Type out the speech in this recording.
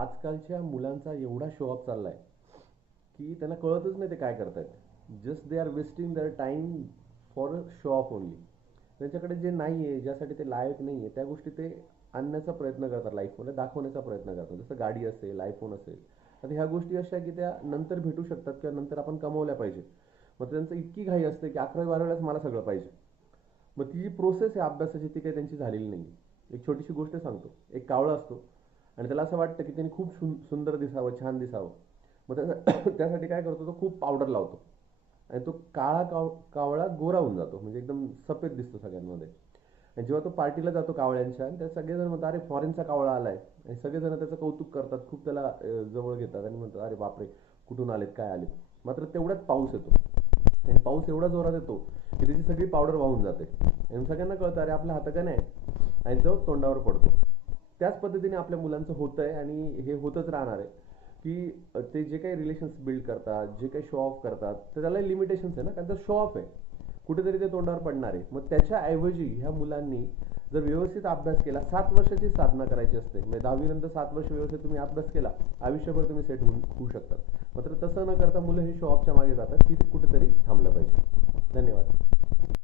आजकालच्या मुलांचा एवढा शो ऑफ चाललाय की त्यांना कळतच नाही ते काय करतायत. Just they are wasting their time for show off only. त्यांच्याकडे जे नाही आहे, ज्यासाठी ते लायक नाही आहे, त्या गोष्टी ते आणण्याचा प्रयत्न करतात, लाईफमध्ये दाखवण्याचा प्रयत्न करतात. जसं गाडी असेल, आयफोन असेल. आता ह्या गोष्टी अशा आहे की त्या नंतर भेटू शकतात किंवा नंतर आपण कमवल्या पाहिजे. मग त्यांचं इतकी घाई असते की 11वी-12वीलाच मला सगळं पाहिजे. मग ती जी प्रोसेस आहे अभ्यासाची ती काही त्यांची झालेली नाही. एक छोटीशी गोष्ट सांगतो. एक कावळा असतो आणि त्याला असं वाटतं की त्याने खूप सुंदर दिसावं, छान दिसावं. मग त्यासाठी काय करतो, तो खूप पावडर लावतो आणि तो कावळा गोरा होऊन जातो, म्हणजे एकदम सफेद दिसतो सगळ्यांमध्ये. आणि जेव्हा तो पार्टीला जातो कावळ्यांच्या, आणि त्या सगळेजण म्हणतात अरे फॉरेनचा कावळा आलाय, आणि सगळेजण त्याचं कौतुक करतात, खूप त्याला जवळ घेतात आणि म्हणतात अरे बापरे, कुठून आलेत, काय आलेत. मात्र तेवढ्यात पाऊस येतो आणि पाऊस एवढा जोरात येतो की त्याची सगळी पावडर वाहून जाते आणि सगळ्यांना कळतं अरे आपल्या हाताने नाही, आणि तो तोंडावर पडतो. त्याच पद्धतीने आपल्या मुलांचं होतं आहे आणि हे होतच राहणार आहे की ते जे काही रिलेशन्स बिल्ड करतात, जे काही शो ऑफ करतात, तर त्याला लिमिटेशन्स आहे ना, कारण शो ऑफ आहे. कुठेतरी ते तोंडावर पडणार आहे. मग त्याच्याऐवजी ह्या मुलांनी जर व्यवस्थित अभ्यास केला, 7 वर्षाची साधना करायची असते, म्हणजे 10वी नंतर 7 वर्ष व्यवस्थित तुम्ही अभ्यास केला, आयुष्यभर तुम्ही सेट होऊ शकतात. मात्र तसं न करता मुलं हे शो ऑफच्या मागे जातात, ती कुठेतरी थांबलं पाहिजे. धन्यवाद.